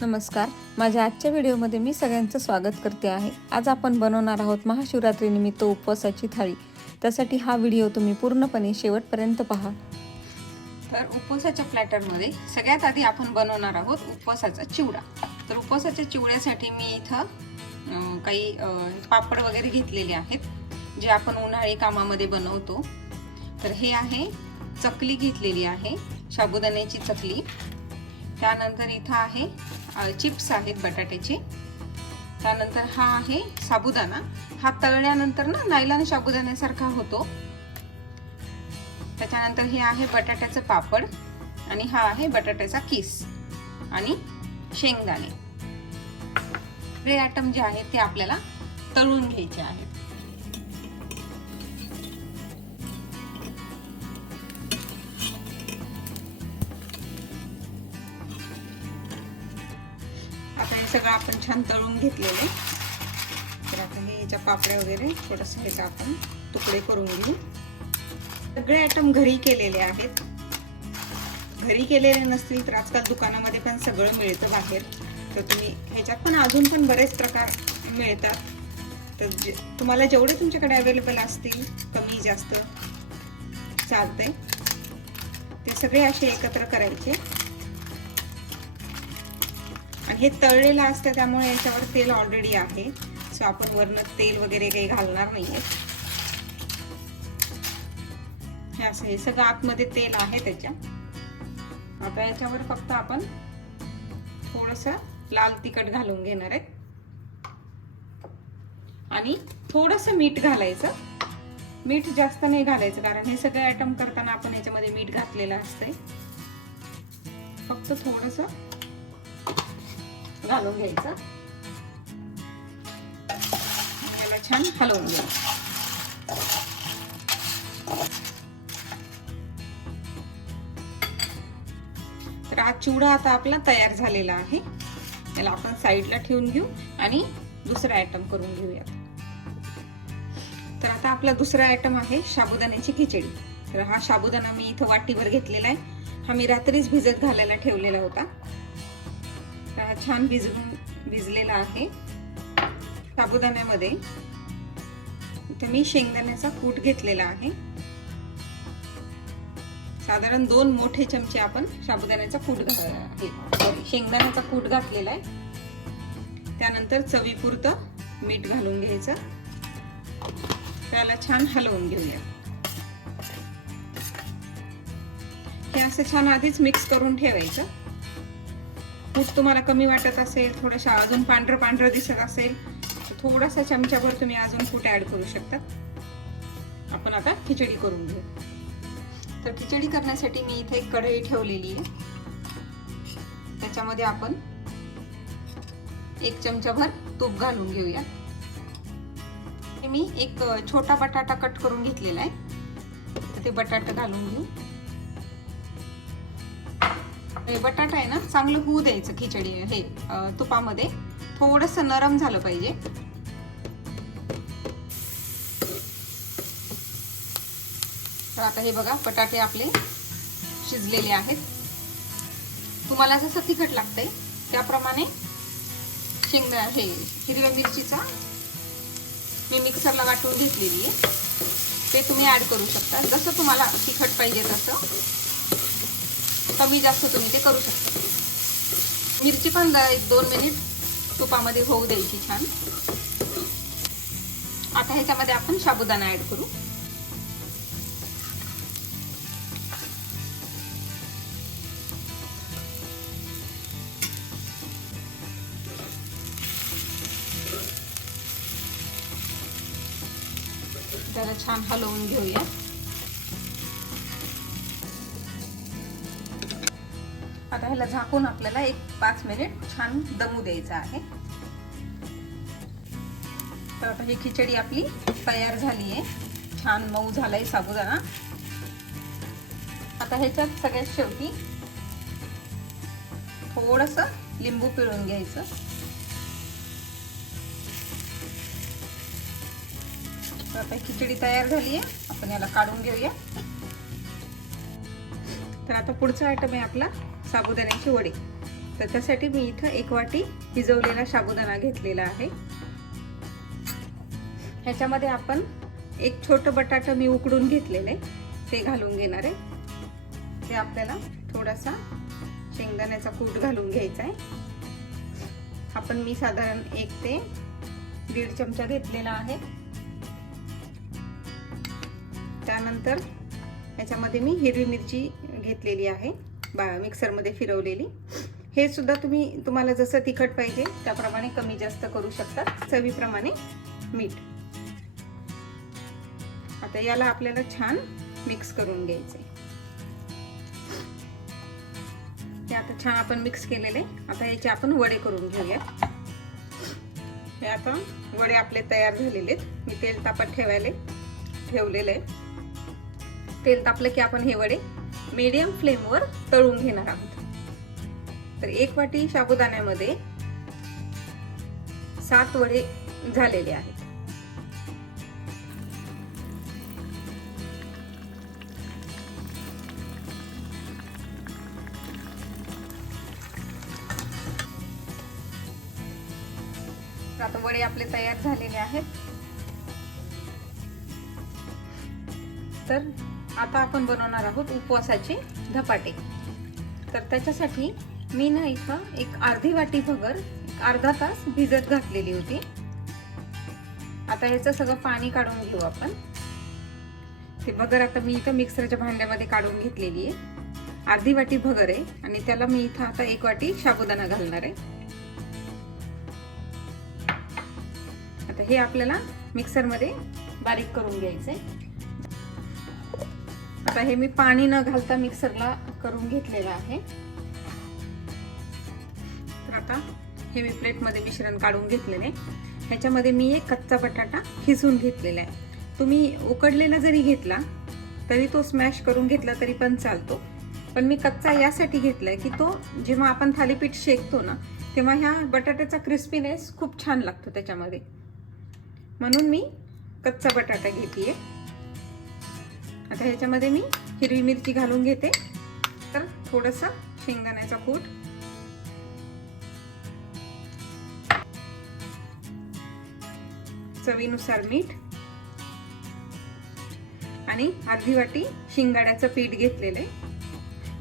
नमस्कार. माझ्या आजच्या व्हिडिओमध्ये मी सगळ्यांचं स्वागत करते आहे. आज आपण बनवणार आहोत महाशिवरात्रीनिमित्त उपवासाची थाळी. त्यासाठी हा व्हिडिओ तुम्ही पूर्णपणे शेवटपर्यंत पहा. तर उपवासाच्या प्लॅटरमध्ये सगळ्यात आधी आपण बनवणार आहोत उपवासाचा चिवडा. तर उपवासाच्या चिवड्यासाठी मी इथं काही पापड वगैरे घेतलेले आहेत जे आपण उन्हाळी कामामध्ये बनवतो. तर हे आहे चकली घेतलेली आहे साबुदाण्याची चकली. त्यानंतर इथं आहे चिप्स आहेत बटाट्याचे. त्यानंतर हा आहे साबुदाणा. हा तळल्यानंतर ना नायलान साबुदाण्यासारखा होतो. त्याच्यानंतर हे आहे बटाट्याचं पापड आणि हा आहे बटाट्याचा किस आणि शेंगदाणे. हे आयटम जे आहेत ते आपल्याला तळून घ्यायचे आहेत. सगळं आपण छान तळून घेतलेले तर आता हे याच्या पापड्या वगैरे थोडस ह्याचा आपण तुकडे करून घेऊ. सगळे आयटम घरी केलेले आहेत. घरी केलेले नसतील तर आजकाल दुकानामध्ये पण सगळं मिळतं बाहेर. तर तुम्ही ह्याच्यात पण अजून पण बरेच प्रकार मिळतात. तर जे तुम्हाला जेवढे तुमच्याकडे अवेलेबल असतील कमी जास्त चालतंय. ते सगळे असे एकत्र करायचे. हे तळलेलं असतं त्यामुळे याच्यावर तेल ऑलरेडी आहे. सो आपण वरनं तेल वगैरे काही घालणार नाहीये. हे असं हे सगळं आतमध्ये तेल आहे त्याच्या. आता याच्यावर फक्त आपण थोडस लाल तिखट घालून घेणार आहे. आणि थोडस मीठ घालायचं. मीठ जास्त नाही घालायचं कारण हे सगळे आयटम करताना आपण याच्यामध्ये मीठ घातलेलं असतंय. फक्त थोडंसं घालून घ्यायचं. याला छान हलवून घ्यायचं तर हा चिवडा आता आपला तयार झालेला आहे. याला आपण साईडला ठेवून घेऊ आणि दुसरा आयटम करून घेऊयात. तर आता आपला दुसरा आयटम आहे साबुदाण्याची खिचडी. तर हा साबुदाणा मी इथं वाटीवर घेतलेला आहे. हा मी रात्रीच भिजत घालायला ठेवलेला होता. छान भिजवून भिजलेला आहे साबुदाण्यामध्ये. इथे मी शेंगदाण्याचा कूट घेतलेला आहे. साधारण दोन मोठे चमचे आपण साबुदाण्याचा कूट सॉरी शेंगदाण्याचा कूट घातलेला आहे. त्यानंतर चवीपुरतं मीठ घालून घ्यायचं. त्याला छान हलवून घेऊया. हे असं छान आधीच मिक्स करून ठेवायचं. कूट तुम्हाला कमी वाटत असेल थोडंसं अजून पांढरं पांढरं दिसत असेल थोडासा चमच्याभर तुम्ही अजून कुठे ऍड करू शकता. आपण आता खिचडी करून घेऊ. तर खिचडी करण्यासाठी मी इथे एक कढई ठेवलेली आहे. त्याच्यामध्ये आपण एक चमचाभर तूप घालून घेऊया. मी एक छोटा बटाटा कट करून घेतलेला आहे. ते बटाटा घालून घेऊ. बटाटा आहे ना चांगलं होऊ द्यायचं खिचडी हे तुपामध्ये. थोडस नरम झालं पाहिजे. तर आता हे बघा बटाटे आपले शिजलेले आहेत. तुम्हाला जसं तिखट लागतंय त्याप्रमाणे शेंगदा हे हिरव्या मिरचीचा मी मिक्सरला वाटून घेतलेली आहे. ते तुम्ही ऍड करू शकता. जसं तुम्हाला तिखट पाहिजे तसं. कमी जास्त तुम्ही ते करू शकता. मिरची पण एक दोन मिनिट तुपामध्ये होऊ द्यायची छान. आता ह्याच्यामध्ये आपण साबुदाणा ऍड करू. त्याला छान हलवून घेऊया. आता ह्याला झाकून आपल्याला एक पाच मिनिट छान दमू द्यायचा आहे. तर आता ही खिचडी आपली तयार झाली आहे छान मऊ झालाय साबुदाणा. आता ह्याच्यात सगळ्यात शेवटी थोडस लिंबू पिळून घ्यायचं. तर आता खिचडी तयार झाली आहे आपण याला काढून घेऊया. तर आता पुढचा आयटम आहे आपला साबुदाण्याची वडी. तर त्यासाठी मी इथं एक वाटी भिजवलेला साबुदाणा घेतलेला आहे. ह्याच्यामध्ये आपण एक छोटं बटाटं मी उकडून घेतलेलं आहे ते घालून घेणार आहे. ते आपल्याला थोडासा शेंगदाण्याचा कूट घालून घ्यायचा आहे. आपण मी साधारण एक ते दीड चमचा घेतलेला आहे. त्यानंतर याच्यामध्ये मी हिरवी मिरची घेतलेली आहे. बा मिक्सरमध्ये फिरवलेली. हे सुद्धा तुम्ही तुम्हाला जसं तिखट पाहिजे त्याप्रमाणे कमी जास्त करू शकता. चवीप्रमाणे मीठ. आता याला आपल्याला छान मिक्स करून घ्यायचे ते आता छान आपण मिक्स केलेले. आता याचे आपण वडे करून घेऊया हे आता वडे आपले तयार झालेले आहेत. मी तेल तापत ठेवायले ठेवलेले आहे तेल तापलं की आपण हे वडे मीडियम फ्लेमवर तळून घेणार आहोत. तर एक वाटी साबुदाण्यामध्ये सात वडे झालेले आहेत. आता वडे आपले तयार झालेले आहेत. तर आता आपण बनवणार आहोत उपवासाचे धपाटे. तर त्याच्यासाठी मी ना इथं एक अर्धी वाटी भगर अर्धा तास भिजत घातलेली होती. आता ह्याचं सगळं पाणी काढून घेऊ आपण. ते भगर आता मी इथं मिक्सरच्या भांड्यामध्ये काढून घेतलेली आहे. अर्धी वाटी भगर आहे आणि त्याला मी इथं आता एक वाटी साबुदाणा घालणार आहे. आता हे आपल्याला मिक्सरमध्ये बारीक करून घ्यायचं आहे आता हे मी पाणी न घालता मिक्सरला करून घेतलेलं आहे. तर आता हे मी प्लेटमध्ये मिश्रण काढून घेतलेले. ह्याच्यामध्ये मी एक कच्चा बटाटा खिसून घेतलेला आहे. तुम्ही उकडलेला जरी घेतला तरी तो स्मॅश करून घेतला तरी पण चालतो. पण मी कच्चा यासाठी घेतलाय की तो जेव्हा आपण थालीपीठ शेकतो ना तेव्हा ह्या बटाट्याचा क्रिस्पीनेस खूप छान लागतो त्याच्यामध्ये. म्हणून मी कच्चा बटाटा घेते आता ह्याच्यामध्ये मी हिरवी मिरची घालून घेते. तर थोडंसं शेंगदाण्याचा कूट. चवीनुसार मीठ. आणि अर्धी वाटी शिंगाड्याचं पीठ घेतलेलं आहे.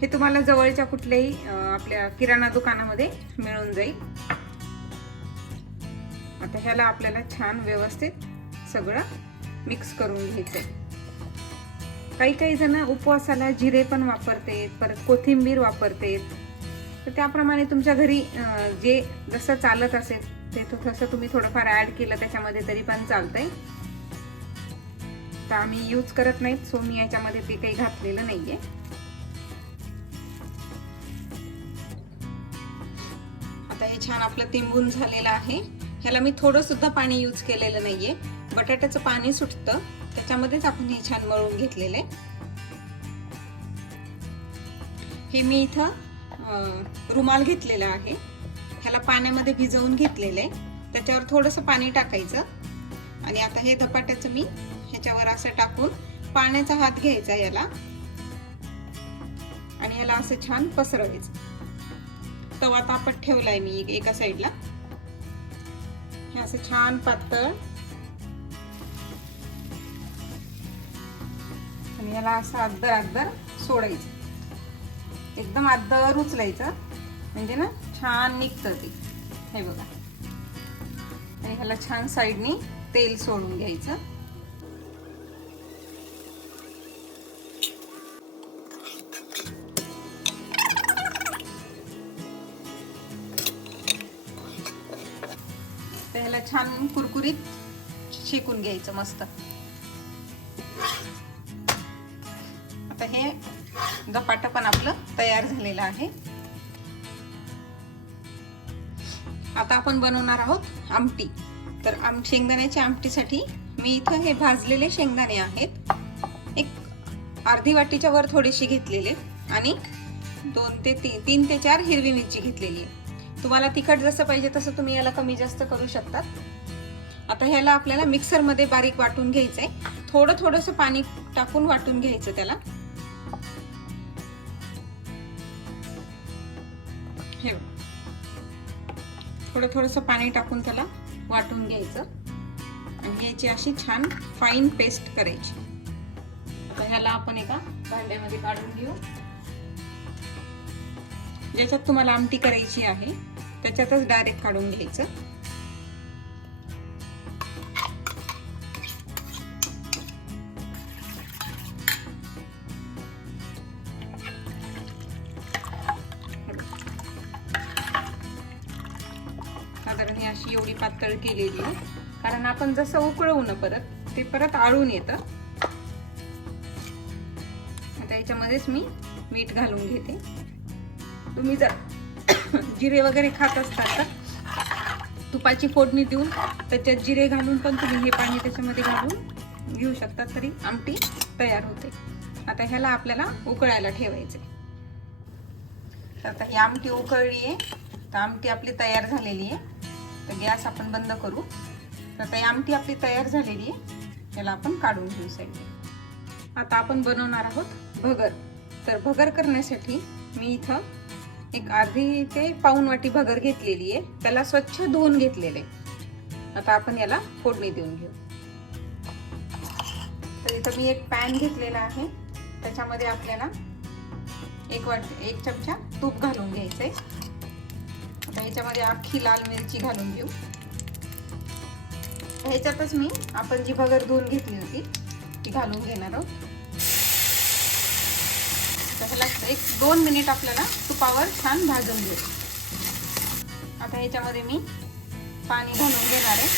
हे तुम्हाला जवळच्या कुठल्याही आपल्या किराणा दुकानामध्ये मिळून जाईल. आता ह्याला आपल्याला छान व्यवस्थित सगळं मिक्स करून घ्यायचंय. काही काही जण उपवासाला जिरे पण वापरते परत कोथिंबीर वापरते तर त्याप्रमाणे तुमच्या घरी जे जसं चालत असेल ते तसं तुम्ही थोडंफार ऍड केलं त्याच्यामध्ये तरी पण चालतंय. तर आम्ही यूज करत नाहीत सो मी याच्यामध्ये ते काही घातलेलं नाहीये. आता हे छान आपलं तिंबून झालेलं आहे. ह्याला मी थोडं सुद्धा पाणी यूज केलेलं नाहीये. बटाट्याचं पाणी सुटतं. त्याच्यामध्येच आपण हे छान मळून घेतलेले हे मी इथं रुमाल घेतलेला आहे. ह्याला पाण्यामध्ये भिजवून घेतलेलं आहे. त्याच्यावर थोडंसं पाणी टाकायचं. आणि आता हे धपाट्याचं मी ह्याच्यावर असं टाकून पाण्याचा हात घ्यायचा याला. आणि याला असं छान पसरवायचं. तवा तापत ठेवलाय मी एका साईडला. हे असं छान पातळ आणि याला असं अद्दर अद्दर सोडायचं. एकदम अद्दर उचलायचं. म्हणजे ना छान निघतं ते. हे बघा. आणि ह्याला छान साईडनी तेल सोडून घ्यायचं. ह्याला छान कुरकुरीत शेकून घ्यायचं मस्त. आता हे धपाट पण आपलं तयार झालेलं आहे. आता आपण बनवणार आहोत आमटी. तर आम शेंगदाण्याच्या आमटीसाठी मी इथं हे भाजलेले शेंगदाणे आहेत. एक अर्धी वाटीच्या वर थोडेसे घेतलेले आणि दोन ते तीन तीन ते चार हिरवी मिरची घेतलेली आहे. तुम्हाला तिखट जसं पाहिजे तसं तुम्ही याला कमी जास्त करू शकतात आता ह्याला आपल्याला मिक्सरमध्ये बारीक वाटून घ्यायचंय. थोडं थोडंसं पाणी टाकून वाटून घ्यायचं त्याला. हे थोडं थोडंसं पाणी टाकून त्याला वाटून घ्यायचं. आणि याची अशी छान फाईन पेस्ट करायची. आता ह्याला आपण एका भांड्यामध्ये काढून घेऊ. ज्याच्यात तुम्हाला आमटी करायची आहे त्याच्यातच डायरेक्ट काढून घ्यायचं. साधारण ही अशी एवढी पातळ केलेली आहे. कारण आपण जसं उकळवू ना परत ते परत आळून येतं. आता याच्यामध्येच मी मीठ घालून घेते. तुम्ही जर जिरे वगैरे खात असतात तर तुपाची फोडणी देऊन त्याच्यात जिरे घालून पण तुम्ही हे पाणी त्याच्यामध्ये घालून घेऊ शकता तरी आमटी तयार होते. आता ह्याला आपल्याला उकळायला ठेवायचे तर आता ही आमटी उकळली आहे. तर आमटी आपली तयार झालेली आहे. तर गॅस आपण बंद करू. तर आता आमटी आपली तयार झालेली आहे. त्याला आपण काढून घेऊ साईड आता आपण बनवणार आहोत भगर. तर भगर करण्यासाठी मी इथं एक अर्धी ते पाऊन वाटी भगर घेतलेली आहे. त्याला स्वच्छ धुवून घेतलेले आता आपण याला फोडणी देऊन घेऊ. तर इथं मी एक पॅन घेतलेला आहे. त्याच्यामध्ये आपल्याला एक वाट एक चमचा तूप घालून घ्यायचंय. आता ह्याच्यामध्ये अख्खी लाल मिरची घालून घेऊ. ह्याच्यातच मी आपण जी भगर धुवून घेतली होती ती घालून घेणार आहोत. तर लागतं एक दोन मिनिट आपल्याला तुपावर छान भाजून घेऊ. आता ह्याच्यामध्ये मी पाणी घालून घेणार आहे.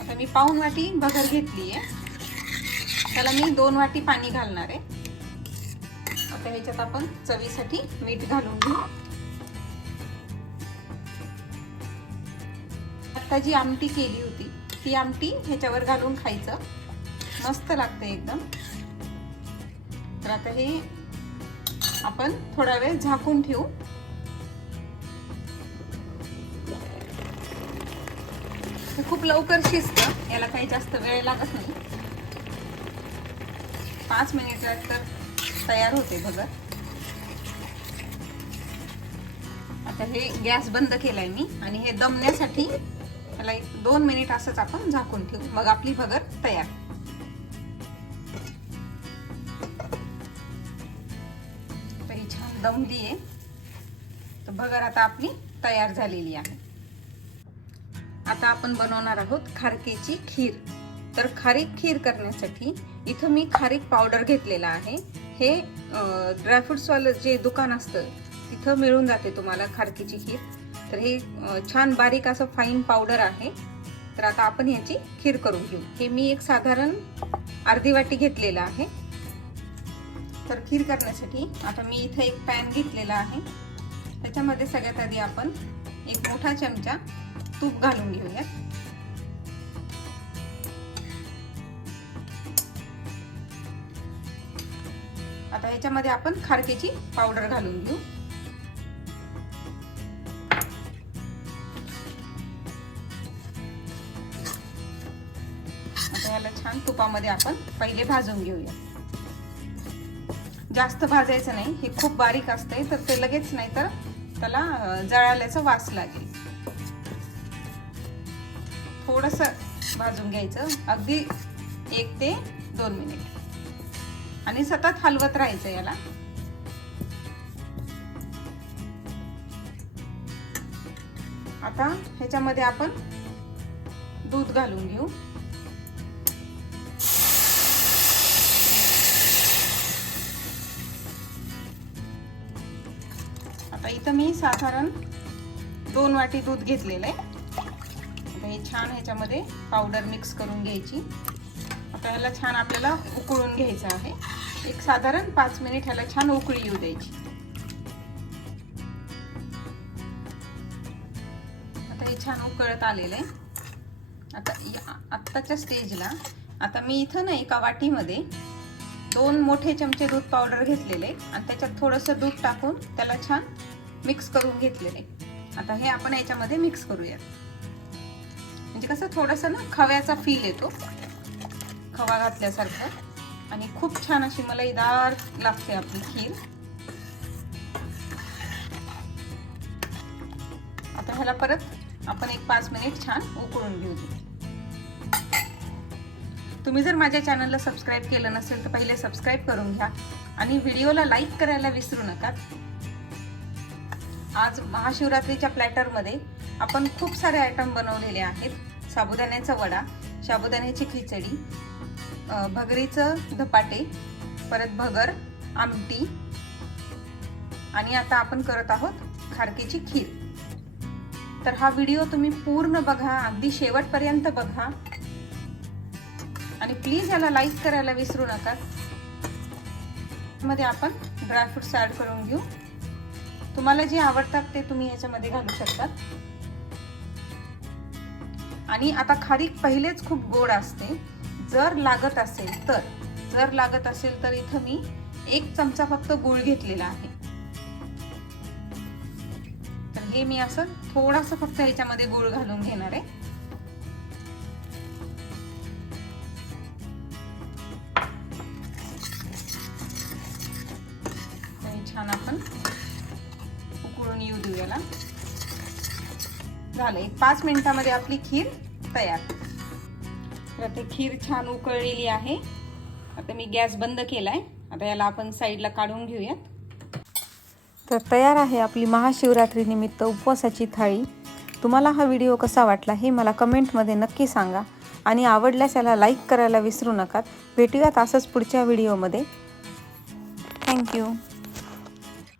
आता मी पाऊन वाटी भगर घेतली आहे त्याला मी दोन वाटी पाणी घालणार आहे. आता ह्याच्यात आपण चवीसाठी मीठ घालून घेऊ. आता जी आमटी केली होती ती आमटी ह्याच्यावर घालून खायचं. मस्त लागते एकदम. तर आता हे आपण थोडा वेळ झाकून ठेवू. हे खूप लवकर शिजतं याला काही जास्त वेळ लागत नाही. पाच मिनिटात तर तयार होते भगर आता हे गॅस बंद केलाय मी आणि हे दमण्यासाठी त्याला एक दोन मिनिट असंच आपण झाकून ठेवू. मग आपली भगर तयार. तर छान दमली आहे तर भगर आता आपली तयार झालेली आहे. आता आपण बनवणार आहोत खारकेची खीर. तर खारीक खीर करण्यासाठी इथं मी खारीक पावडर घेतलेला आहे. हे ड्रायफ्रुट्सवालं जे दुकान असतं तिथं मिळून जाते तुम्हाला खारकीची खीर. तर हे छान बारीक असं फाईन पावडर आहे. तर आता आपण ह्याची खीर करून घेऊ. हे मी एक साधारण अर्धी वाटी घेतलेलं आहे. तर खीर करण्यासाठी आता मी इथं एक पॅन घेतलेला आहे. त्याच्यामध्ये सगळ्यात आधी आपण एक मोठा चमचा तूप घालून घेऊयात. आता ह्याच्यामध्ये आपण खारकेची पावडर घालून घेऊ. आता याला छान तुपामध्ये आपण पहिले भाजून घेऊया. जास्त भाजायचं नाही हे खूप बारीक असते तर ते लगेच नाही तर त्याला जळाल्याचा वास लागेल. थोडस भाजून घ्यायचं अगदी एक ते दोन मिनिट. आणि सतत हलवत राहायचं याला. आता ह्याच्यामध्ये आपण दूध घालून घेऊ. आता इथं मी साधारण दोन वाटी दूध घेतलेलं आहे. आता हे छान ह्याच्यामध्ये पावडर मिक्स करून घ्यायची. आता ह्याला छान आपल्याला उकळून घ्यायचं आहे. एक साधारण पाच मिनिट ह्याला छान उकळी येऊ द्यायची. आता हे छान उकळत आलेलं आहे. आता आत्ताच्या स्टेजला आता मी इथं ना एका वाटीमध्ये दोन मोठे चमचे दूध पावडर घेतलेले आणि त्याच्यात थोडंसं दूध टाकून त्याला छान मिक्स करून घेतलेले आता हे आपण याच्यामध्ये मिक्स करूयात. म्हणजे कसं थोडंसं ना खव्याचा फील येतो. खवा घातल्यासारखं. आणि खूप छान अशी मलाईदार लागते आपली खीर. आता ह्याला परत आपण एक पाच मिनिट छान उकळून घेऊ. तुम्ही जर माझ्या चॅनलला सबस्क्राईब केलं नसेल तर पहिले सबस्क्राईब करून घ्या आणि व्हिडिओला लाईक करायला विसरू नका. आज महाशिवरात्रीच्या प्लॅटरमध्ये आपण खूप सारे आयटम बनवलेले आहेत. साबुदाण्याचा वडा साबुदाण्याची खिचडी भगरीचं धपाटे परत भगर आमटी आणि आता आपण करत आहोत खारकेची खीर. तर हा व्हिडिओ तुम्ही पूर्ण बघा अगदी शेवटपर्यंत बघा. आणि प्लीज याला लाईक करायला विसरू नका. मध्ये आपण ड्रायफ्रुट्स ऍड करून घेऊ. तुम्हाला जे आवडतात ते तुम्ही याच्यामध्ये घालू शकतात आणि आता खारीक पहिलेच खूप गोड असते. जर लागत असेल तर जर लागत असेल तर इथं मी एक चमचा फक्त गुळ घेतलेला आहे. तर हे मी असं थोडास फक्त ह्याच्यामध्ये गुळ घालून घेणार आहे. छान आपण उकळून येऊ देऊ याला. झालं एक पाच मिनिटामध्ये आपली खीर तयार. आता खीर छान उकळलेली आहे. आता मी गॅस बंद केलाय. आता याला आपण साईडला काढून घेऊयात. तर तयार आहे आपली महाशिवरात्रीनिमित्त उपवासाची थाळी. तुम्हाला हा व्हिडिओ कसा वाटला हे मला कमेंटमध्ये नक्की सांगा. आणि आवडल्यास याला लाईक करायला विसरू नका. भेटूयात असंच पुढच्या व्हिडिओमध्ये. थँक्यू.